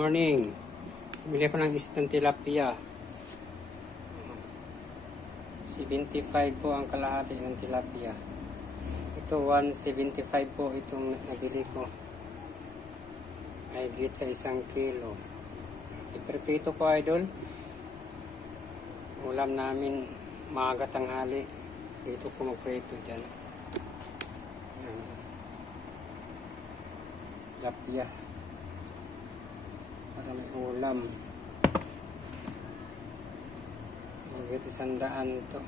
Morning. Bili ko ng isang tilapia. 75 po ang kalahati ng tilapia. Ito 175 po itong nabili ko. Ay git sa 1 kilo. Iprepito ko, idol. Ulam namin maaga tanghali. Dito ko magprito dyan. Tilapia. Para may ulam. Magigit 100 to.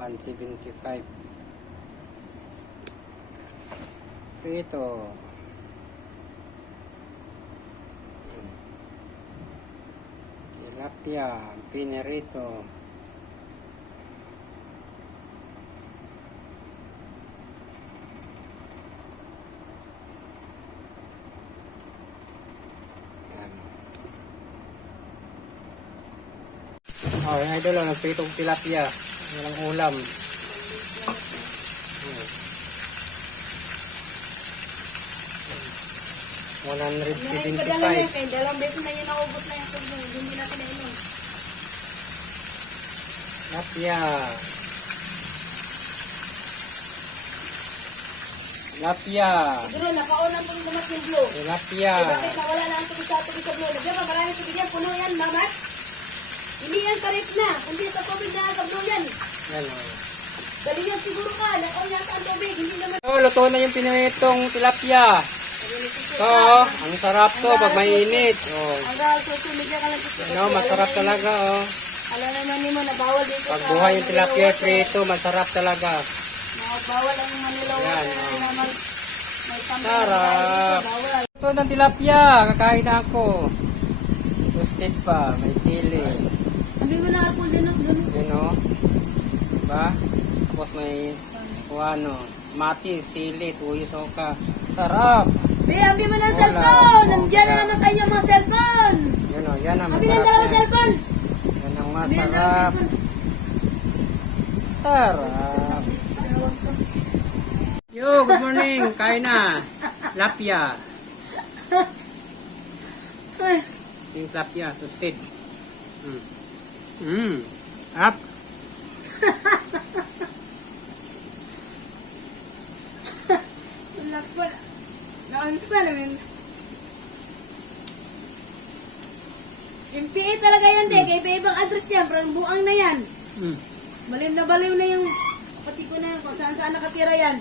175. Prito. Tilapia. Pinirito. Oh, yung idol, nagpritong tilapia. Walang ulam. $175. Dalawang beses na yun naubos na yung tubig. Hindi natin na inom. Tilapia. Tilapia. Siguro, nakaulang pong lumas yung blue. Tilapia. Bakit nawala na ang tubig sa blue? Nagyan ba, maraming tubig yan. Puno yan, mamat. Hindi yan parit na. Hindi sa tubig na sa blue yan. Yan o. Dali yan siguro ka. Nakaw niya sa tubig. Hindi naman. Oh, luto na yung pinitong tilapia. Oo, ang sarap to pag mainit. Oh. Hanggang social media ka lang. Ano, masarap talaga, oh. Alam naman ni mo na bawal dito Pag buhay yung tilapia prito, masarap talaga. Bawal ang manilaw. Yan, May sarap. bawal. Ito ng tilapia, kakain na ako. Toasted pa, may sili. Sabi mo na ako din ako. Yun, oh. Diba? Tapos may, mati, sili, tuyo, soka. Sarap. Abi mo na ang Wala. cellphone. Nandiyan na Wala. naman sa inyo mga cellphone. Yun, oh. Yan ang Abi na masarap dalawang yan. cellphone. Yan ang Abi na dalawang masarap. cellphone. Sarap. Yo, good morning. Kain na. Lapia. Ay, Sing lapia, toasted. Up. wala pa. Naunsa namin. Yung PA talaga yan, de. Kaya iba-ibang address yan. Parang buang na yan. Baliw na yung pati ko na yan. Kung saan-saan nakatira yan.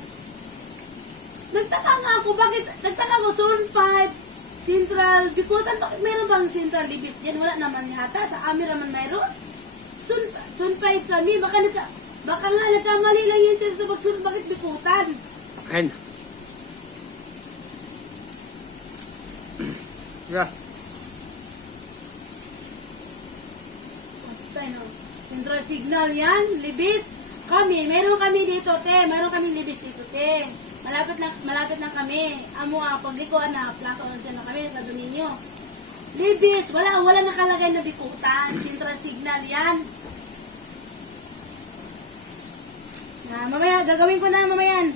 Nagtaka nga ako. Bakit? Nagtaka ko. Zone 5, Central, Bikutan. Bakit meron bang Central Libis dyan? Wala naman yata. Sa amin naman mayroon. Zone 5 kami. Baka nga nagkamali lang yun sa pagsunod. Bakit Bikutan? Kain. Yeah. Central Signal yan. Libis. Meron kami dito, te. Meron kami libis dito, te. Malapit na kami. Amo paglikuan na Plaza 11 na kami sa Dominio. Libis, wala nakalagay na Bikutan. Central Signal yan. Mamaya, gagawin ko na mamayan.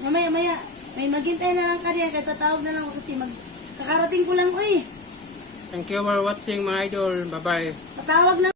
Mamaya. May maghintay na lang kanya. Kaya tatawag na lang ako kasi kakarating ko lang, uy. Thank you for watching, mga idol. Bye-bye. Tatawag na.